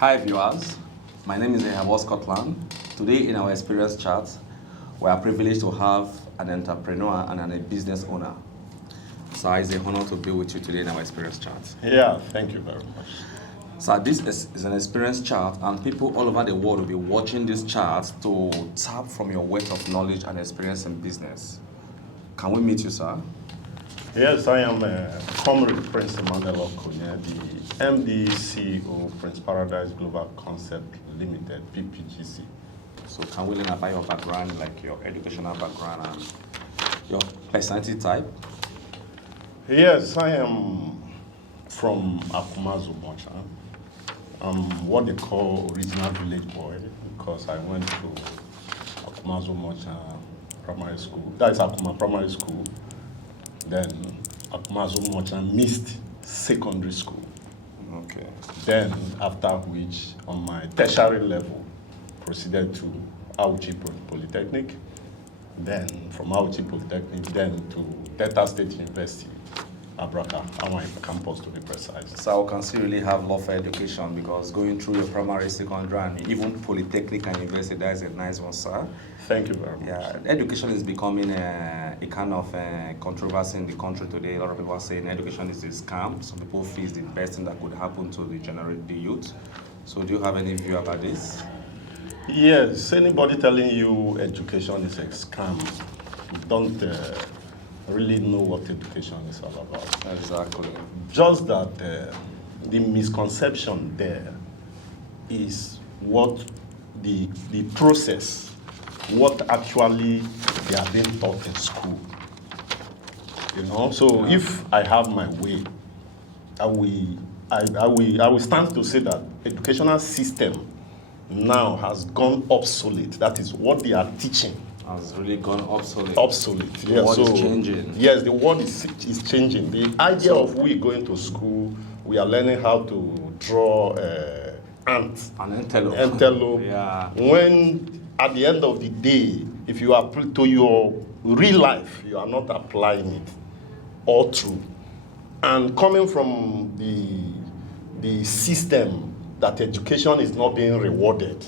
Hi viewers, my name is Ehabo Scotland. Today in our experience chat, we are privileged to have an entrepreneur and a business owner. So it's an honor to be with you today in our experience chat. Yeah, thank you very much. So this is an experience chart, and people all over the world will be watching this chart to tap from your wealth of knowledge and experience in business. Can we meet you, sir? Yes, I am Comrade Prince Emmanuel Okonya, the MD CEO Prince Paradise Global Concept Limited, Ppgc. So can we learn about your background, like your educational background and your personality type? Yes, I am from Akumazu Mocha. I'm what they call original village boy because I went to Akumazu Mocha Primary School. That is Akuma Primary School. Then Akumazu Mocha missed secondary school. Okay. Then, after which, on my tertiary level, proceeded to Auchi Polytechnic. Then, from Auchi Polytechnic, then to Delta State University, Abraka, our campus to be precise. So I can see you really have love for education because going through your primary, secondary, and even Polytechnic and university, that is a nice one, sir. Thank you very much. Yeah, education is becoming a kind of controversy in the country today. A lot of people are saying education is a scam. Some people feel it's the best thing that could happen to the youth. So do you have any view about this? Yes, anybody telling you education is a scam, don't really know what education is all about. Exactly. Just that the misconception there is what the process, what actually they are being taught in school. You know, so if I have my way, I will stand to say that educational system now has gone obsolete. That is what they are teaching. Has really gone obsolete. Obsolete. The Yeah, world so, is changing. Yes, the world is changing. The idea of we going to school, we are learning how to draw ants. An antelope. Antelope. Yeah. When at the end of the day, if you apply to your real life, you are not applying it all through. And coming from the system that education is not being rewarded,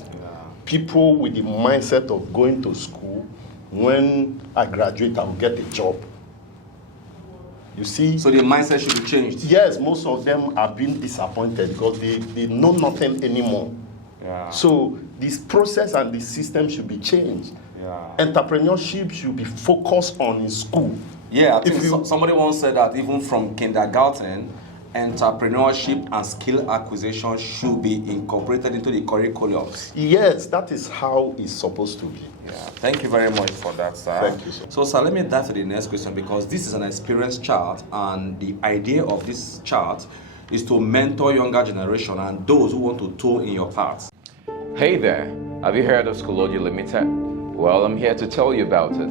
people with the mindset of going to school, when I graduate, I will get a job. You see? So the mindset should be changed. Yes, most of them are being disappointed because they know nothing anymore. Yeah. So this process and the system should be changed. Yeah. Entrepreneurship should be focused on in school. Yeah, I think somebody once said that even from kindergarten, entrepreneurship and skill acquisition should be incorporated into the curriculums. Yes, that is how it's supposed to be. Yeah, thank you very much for that, sir. Thank you, sir. So, sir, let me dive to the next question because this is an experience chart, and the idea of this chart is to mentor younger generation and those who want to toil in your path. Hey there, have you heard of Schoology Limited? Well, I'm here to tell you about it.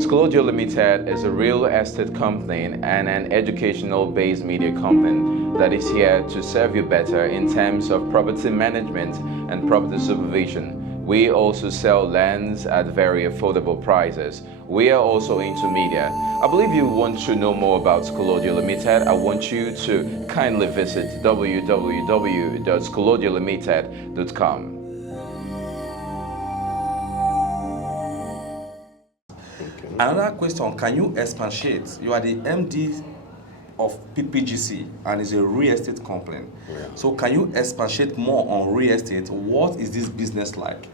Schoology Limited is a real estate company and an educational-based media company that is here to serve you better in terms of property management and property supervision. We also sell lands at very affordable prices. We are also into media. I believe you want to know more about Schoology Limited. I want you to kindly visit www.schoologylimited.com. Another question, can you expatiate? You are the MD of Ppgc and it's a real estate company. Yeah. So can you expatiate more on real estate? What is this business like?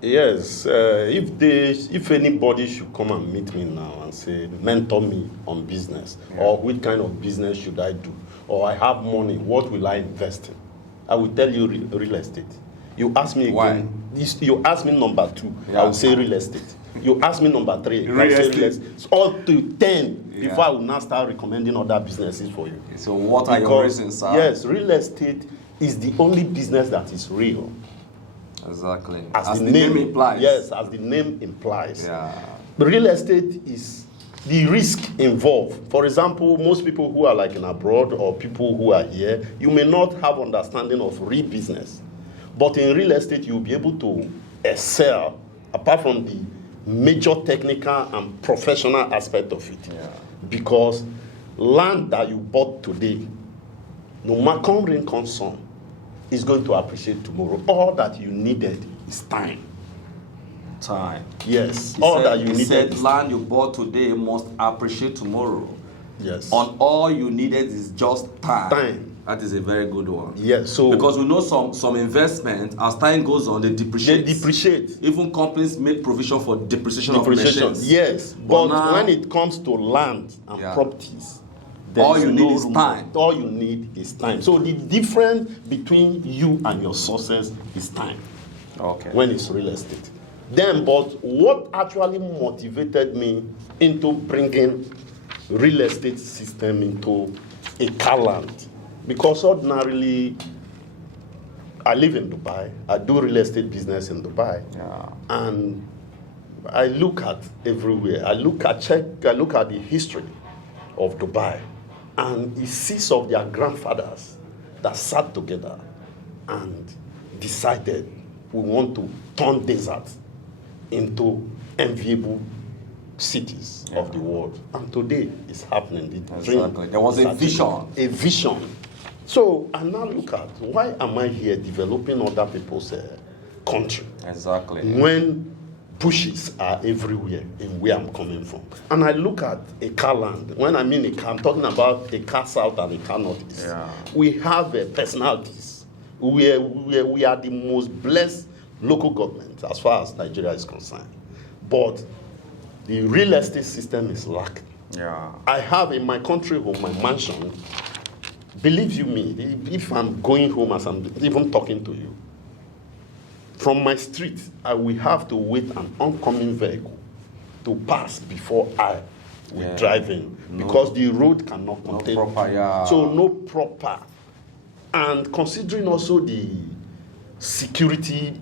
Yes, if anybody should come and meet me now and say, mentor me on business, or which kind of business should I do, or I have money, what will I invest in? I will tell you real estate. You ask me again, you ask me number 2, I will say real estate. You ask me number 3, I will say real estate. It's all to 10 before I will now start recommending other businesses for you. So what are your reasons, sir? Yes, real estate is the only business that is real. Exactly. As the name implies. Yes, as the name implies. Yeah. Real estate is the risk involved. For example, most people who are like in abroad or people who are here, you may not have understanding of real business. But in real estate, you'll be able to excel apart from the major technical and professional aspect of it. Yeah. Because land that you bought today, no matter rain comes on, is going to appreciate tomorrow. All that you needed is time. Time. Yes. He all said, that you he needed said is land you bought today must appreciate tomorrow. yes. On all you needed is just time. Time. That is a very good one. Yes. So because we know some investment, as time goes on, they depreciate. they depreciate. Even companies make provision for depreciation of machines. Yes. But But now, when it comes to land and Yeah. properties, all there's you no need is room. time. All you need is time. So the difference between you and your success is time. Okay. When it's real estate. Then, but what actually motivated me into bringing real estate system into a car land? Because ordinarily, I live in Dubai. I do real estate business in Dubai. Yeah. And I look at everywhere. I look at the history of Dubai. And it sees of their grandfathers that sat together and decided we want to turn deserts into enviable cities of the world. And today it's happening. The dream Exactly. There was is a vision. A vision. So I now look at, why am I here developing other people's country? Exactly. When bushes are everywhere in where I'm coming from. And I look at a car land. When I mean a car, I'm talking about a car south and a car northeast. Yeah. We have personalities. We are the most blessed local government as far as Nigeria is concerned. But the real estate system is lacking. Yeah. I have in my country home, my mansion, believe you me, if I'm going home as I'm even talking to you, from my street, I will have to wait an oncoming vehicle to pass before I will drive in. Because the road cannot contain. No proper, yeah. So no proper. And considering also the security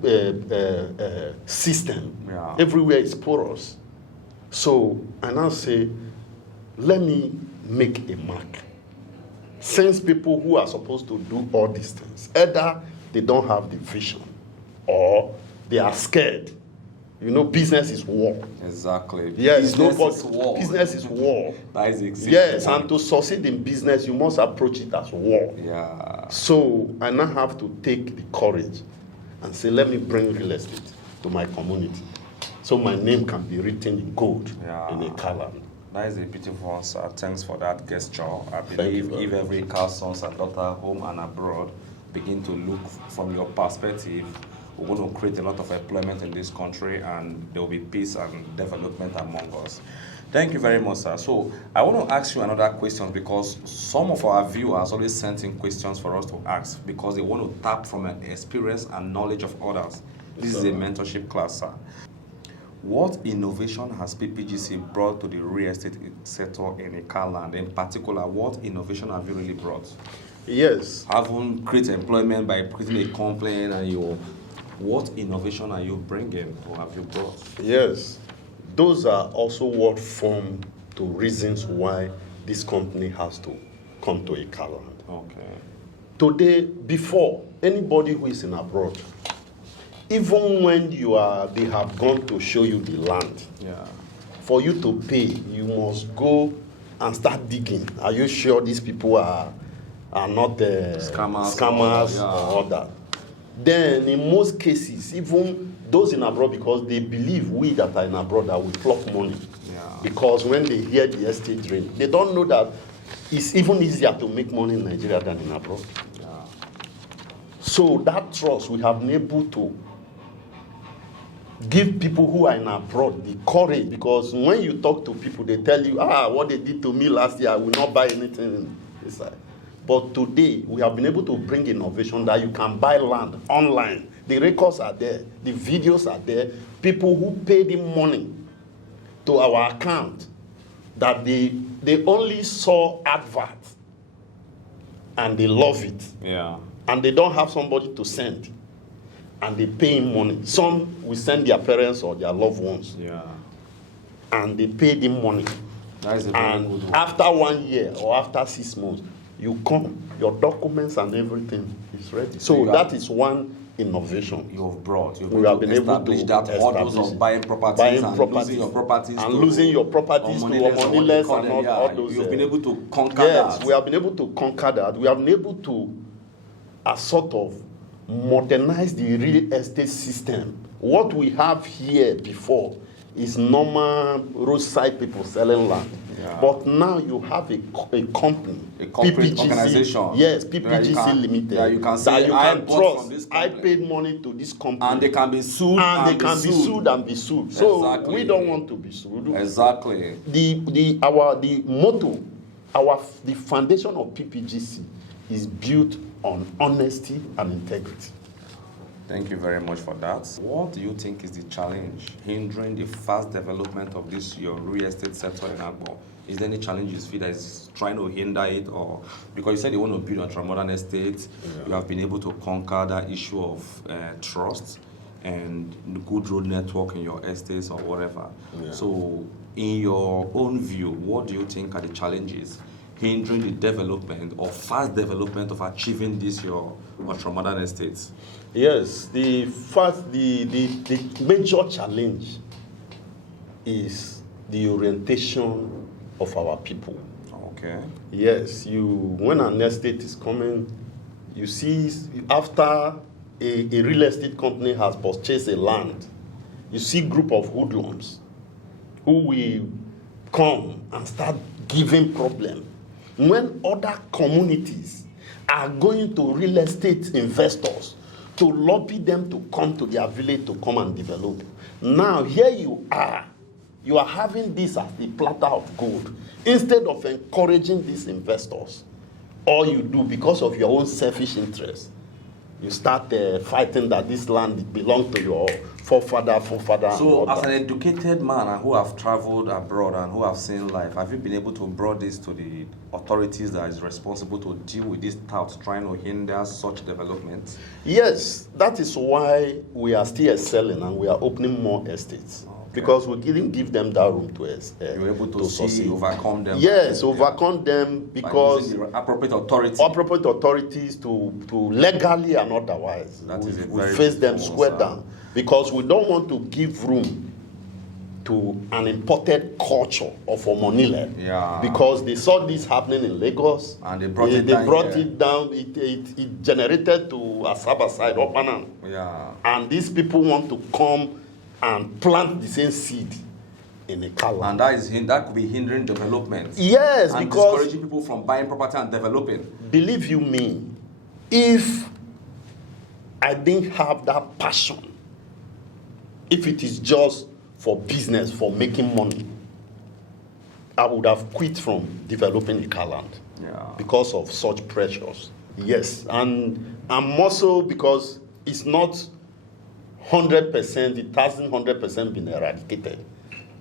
system, Yeah. everywhere is porous. So I now say, let me make a mark. Since people who are supposed to do all these things, either they don't have the vision or they are scared. You know, business is war. Exactly. Yes, Business is war. Business is war. That is exactly. Yes, and to succeed in business, you must approach it as war. Yeah. So I now have to take the courage and say, let me bring real estate to my community, so my name can be written in gold in a color. That is a beautiful answer. Thanks for that gesture. I Thank you believe very if much. every car, sons and daughter, home and abroad, begin to look from your perspective, we're going to create a lot of employment in this country, and there will be peace and development among us. Thank you very much, sir. So I want to ask you another question, because some of our viewers always sent in questions for us to ask, because they want to tap from an experience and knowledge of others. This is a mentorship class, sir. What innovation has Ppgc brought to the real estate sector in Ikaland? In particular, what innovation have you really brought? Yes. Haven't created employment by creating a company, and what innovation are you bringing, or have you brought? Yes. Those are also what form to reasons why this company has to come to Ikaland. Okay. Today, before, anybody who is in abroad, even when they have gone to show you the land, Yeah. for you to pay, you must go and start digging. Are you sure these people are not scammers yeah. or all that? Then, in most cases, even those in abroad, because they believe we that are in abroad that we pluck money. Yeah. Because when they hear the estate rate, they don't know that it's even easier to make money in Nigeria than in abroad. Yeah. So that trust, we have been able to give people who are in abroad the courage, because when you talk to people, they tell you, what they did to me last year, I will not buy anything inside. But today, we have been able to bring innovation that you can buy land online. The records are there, the videos are there. People who pay the money to our account, that they only saw adverts and they love it. Yeah. And they don't have somebody to send, and they pay him money. Some will send their parents or their loved ones, Yeah. and they pay them money. That is a very good And one. after 1 year or after 6 months, you come, your documents and everything is ready. So you that is one innovation. You've brought. You've We have been able to establish that hurdles establish of buying properties and losing your properties and to losing your properties to Omoniless or what they Omoniless call and them, yeah. all those. You've been able to conquer Yes, that. we have been able to conquer that. We have been able to sort of modernize the real estate system. What we have here before is normal roadside people selling land. Yeah. But now you have a company, a corporate organization. Yes, Ppgc Limited. Yeah, you can that say you I can bought from trust. this I company. paid money to this company. And they can be sued. And they can be sued and be sued. So Exactly. we don't want to be sued. Exactly. The motto, the foundation of Ppgc is built on honesty and integrity. Thank you very much for that. What do you think is the challenge hindering the fast development of your real estate sector in Agbo? Is there any challenge you feel that is trying to hinder it, or because you said you want to build a modern estate, you have been able to conquer that issue of trust and good road network in your estates or whatever. Yeah. So, in your own view, what do you think are the challenges hindering the development or fast development of achieving your ultra-modern estates? Yes, the major challenge is the orientation of our people. Okay. Yes, when an estate is coming, you see after a real estate company has purchased a land, you see group of hoodlums who will come and start giving problem. When other communities are going to real estate investors to lobby them to come to their village to come and develop. Now here you are having this as the platter of gold. Instead of encouraging these investors, all you do because of your own selfish interest, you start fighting that this land belongs to your forefather. So as an educated man who have traveled abroad and who have seen life, have you been able to bring this to the authorities that is responsible to deal with these touts trying to hinder such development? Yes, that is why we are still excelling and we are opening more estates. Because we didn't give them that room to you were able to overcome them. Yes, overcome them because the appropriate authorities to legally and otherwise. We face them square down because we don't want to give room to an imported culture of Omonile. Yeah. Because they saw this happening in Lagos and they brought it down. It generated to Asaba side, Opanan. Yeah. And these people want to come and plant the same seed in a color. And that could be hindering development. Yes, and because discouraging people from buying property and developing. Believe you me, if I didn't have that passion, if it is just for business, for making money, I would have quit from developing Ikaland because of such pressures. Yes, and also because it's not 100%, it hasn't 100% been eradicated.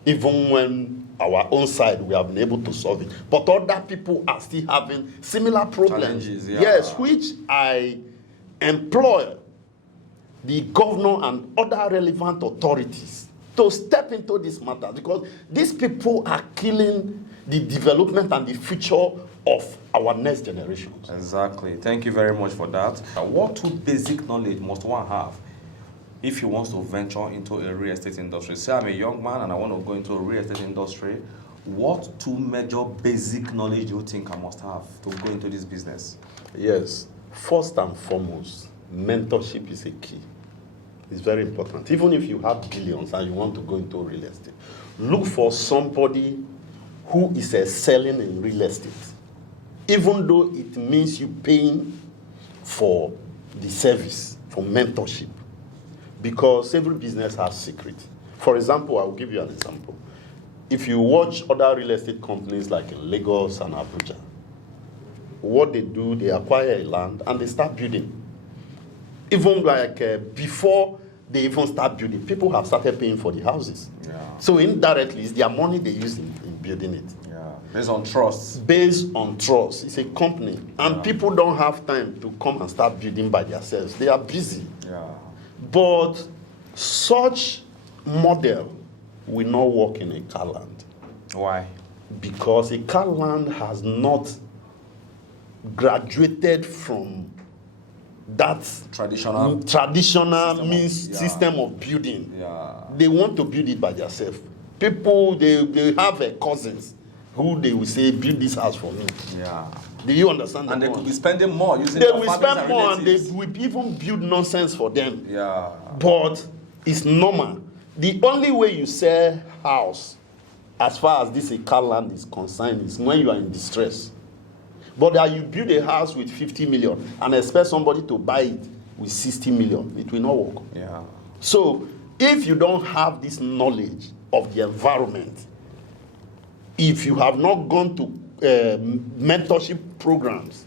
Even when our own side, we have been able to solve it. But other people are still having similar problems. Challenges, yeah. Yes, which I employ the governor and other relevant authorities to step into this matter, because these people are killing the development and the future of our next generations. Exactly. Thank you very much for that. What two basic knowledge must one have if he wants to venture into a real estate industry? Say I'm a young man and I want to go into a real estate industry. What two major basic knowledge do you think I must have to go into this business? Yes. First and foremost, mentorship is a key. It's very important. Even if you have billions and you want to go into real estate, look for somebody who is excelling in real estate, even though it means you paying for the service, for mentorship. Because every business has secret. For example, I will give you an example. If you watch other real estate companies like in Lagos and Abuja, what they do, they acquire a land and they start building. Even before they even start building, people have started paying for the houses. Yeah. So indirectly, it's their money they use in building it. Yeah. Based on trust. Based on trust. It's a company. And people don't have time to come and start building by themselves. They are busy. Yeah. But such model will not work in a car land. Why? Because a car land has not graduated from that traditional system of building. Yeah. They want to build it by themselves. People, they have cousins who they will say, build this house for me. Yeah. Do you understand? And they the could point? be spending more using They their will families spend more and they relatives. will even build nonsense for them. Yeah. But it's normal. The only way you sell house, as far as this car land is concerned, is when you are in distress. But that you build a house with 50 million and expect somebody to buy it with 60 million, it will not work. Yeah. So if you don't have this knowledge of the environment, if you have not gone to mentorship programs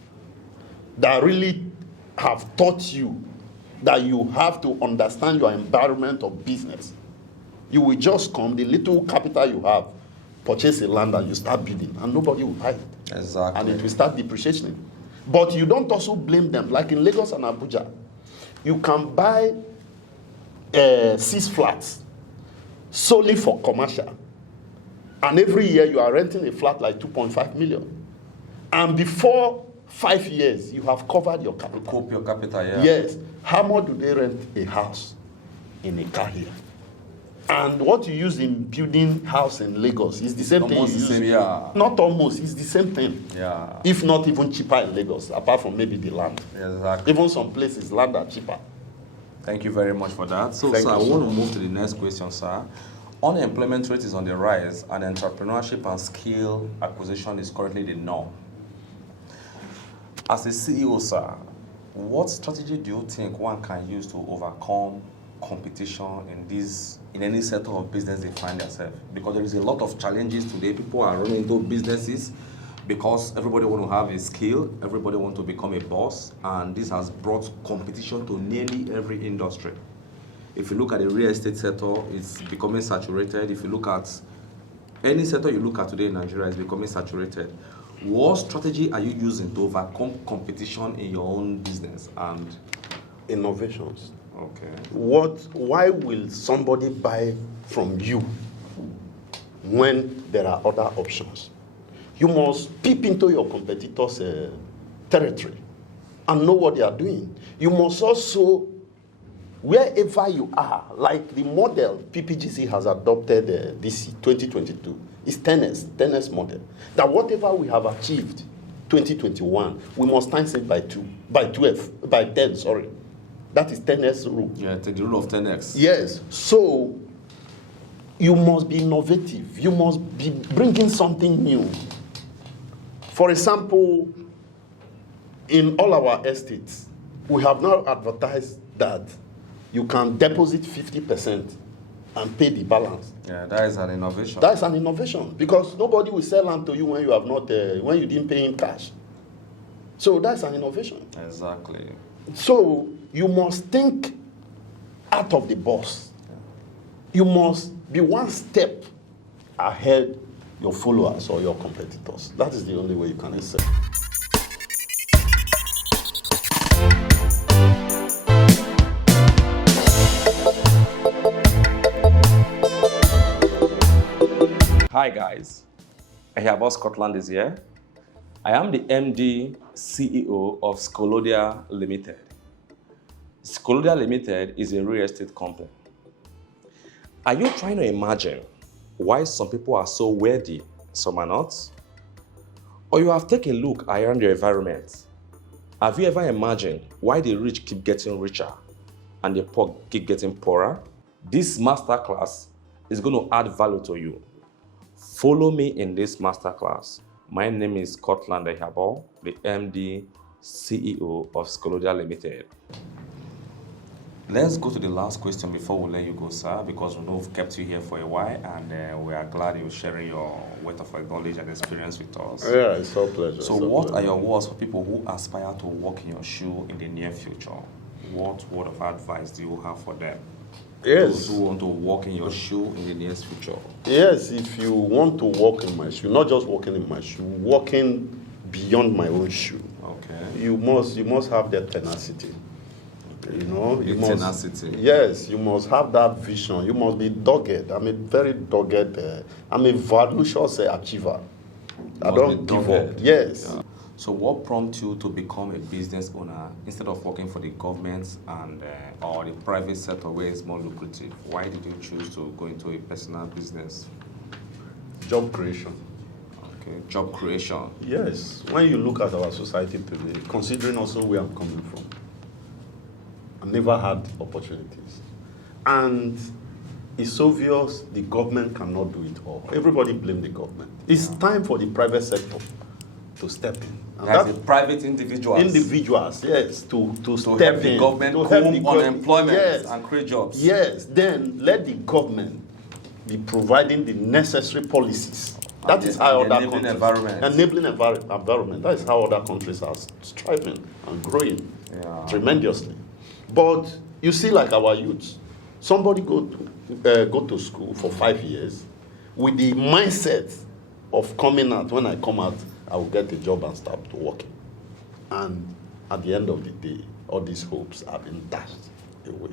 that really have taught you that you have to understand your environment of business, you will just come, the little capital you have, purchase a land and you start building, and nobody will buy it. Exactly. And it will start depreciating. But you don't also blame them. Like in Lagos and Abuja, you can buy 6 flats solely for commercial. And every year you are renting a flat like 2.5 million. And before 5 years, you have covered your capital. Cope your capital, yeah. Yes. How much do they rent a house in a car here? And what you use in building house in Lagos is the same Almost thing you the use. same, yeah. Not almost, it's the same thing. Yeah. If not even cheaper in Lagos, apart from maybe the land. Exactly. Even some places, land are cheaper. Thank you very much for that. So, Thank sir, I you so want to much. move to the next question, sir. Unemployment rate is on the rise, and entrepreneurship and skill acquisition is currently the norm. As a CEO, sir, what strategy do you think one can use to overcome competition in any sector of business they find themselves? Because there is a lot of challenges today. People are running into businesses because everybody want to have a skill, everybody want to become a boss, and this has brought competition to nearly every industry. If you look at the real estate sector, it's becoming saturated. If you look at any sector you look at today in Nigeria, it's becoming saturated. What strategy are you using to overcome competition in your own business? And Innovations. okay, Why will somebody buy from you when there are other options? You must peep into your competitors' territory and know what they are doing. You must also, wherever you are, like the model Ppgc has adopted this 2022, is 10S model. That whatever we have achieved 2021, we must times it by 10, sorry. That is 10S rule. yeah, take the rule of 10x. Yes. So you must be innovative. You must be bringing something new. For example, in all our estates, we have now advertised that you can deposit 50% and pay the balance. Yeah, that is an innovation. That's an innovation because nobody will sell land to you when you have not, when you didn't pay in cash. So that's an innovation. Exactly. So you must think out of the box. You must be one step ahead your followers or your competitors. That is the only way you can excel. Hi guys, Ehiabo Scotland is here. I am the MD CEO of Scolodia Limited. Scolodia Limited is a real estate company. Are you trying to imagine why some people are so wealthy, some are not? Or you have taken a look around your environment. Have you ever imagined why the rich keep getting richer and the poor keep getting poorer? This masterclass is going to add value to you. Follow me in this masterclass. My name is Scotland Ehiabo, the MD CEO of Scolodia Limited. Let's go to the last question before we let you go, sir, because we know we've kept you here for a while, and we are glad you're sharing your wealth of knowledge and experience with us. Yeah, it's our pleasure. So what are your words for people who aspire to walk in your shoe in the near future? What word of advice do you have for them? Yes. Those who want to walk in your shoe in the near future. Yes, if you want to walk in my shoe, not just walking in my shoe, walking beyond my own shoe. Okay. You must have that tenacity. You know, you must. Tenacity. Yes, you must have that vision. You must be dogged. I'm a very dogged. I'm a valuous achiever. I don't give up. Yes. Yeah. So, what prompted you to become a business owner instead of working for the government and or the private sector where it's more lucrative? Why did you choose to go into a personal business? Job creation. Okay, job creation. Yes, when you look at our society today, considering also where I'm coming from, I never had opportunities. And it's obvious the government cannot do it all. Everybody blame the government. It's time for the private sector to step in. And As the private individuals. Individuals, yes, to step help the in. government to comb help the unemployment yes, and create jobs. Yes, then let the government be providing the necessary policies. That is how other enabling countries... environment. Enabling environment. That is how other countries are striving and growing tremendously. But you see, like our youths, somebody go to school for 5 years with the mindset of coming out. When I come out, I will get a job and start working. And at the end of the day, all these hopes have been dashed away.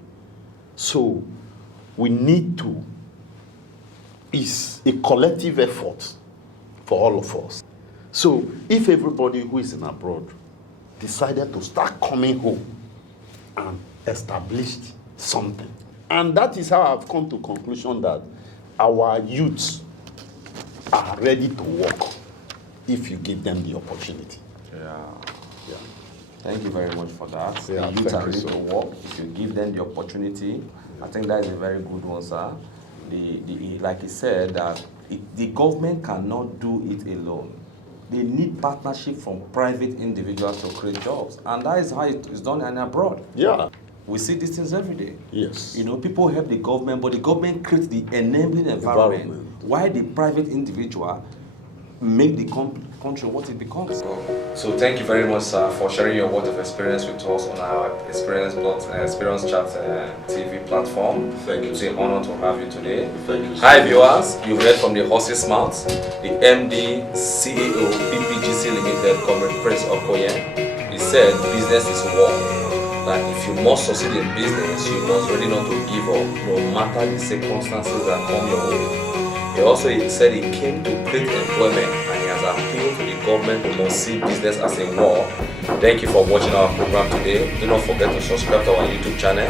So we need to... It's a collective effort for all of us. So if everybody who is in abroad decided to start coming home and established something, and that is how I've come to conclusion that our youths are ready to work if you give them the opportunity. Yeah. Yeah. Thank you very much for that. Yeah, The youth are thank you, ready to work if you give them the opportunity. I think that is a very good one, sir. Like he said, that the government cannot do it alone. They need partnership from private individuals to create jobs. And that is how it is done in abroad. Yeah. We see these things every day. Yes. You know, people help the government, but the government creates the enabling environment. While the private individual make the country what it becomes. So thank you very much, sir, for sharing your words of experience with us on our Experience Chat TV platform. Thank you. It's an honor to have you today. Thank you. Hi viewers, you've heard from the horse's mouth, the MD, CEO, Ppgc Limited, Comrade Prince Okoye. He said business is war. That if you must succeed in business, you must ready not to give up, no matter the circumstances that come your way. He also said he came to create employment, and he has appealed to the government to not see business as a war. Thank you for watching our program today. Do not forget to subscribe to our YouTube channel,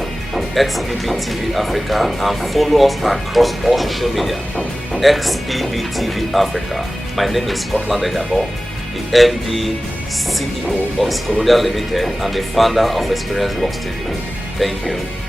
XPB Africa, and follow us across all social media, XPB Africa. My name is Scotland Egabo, the MD, CEO of Scolodia Limited, and the founder of Experience Box TV. Thank you.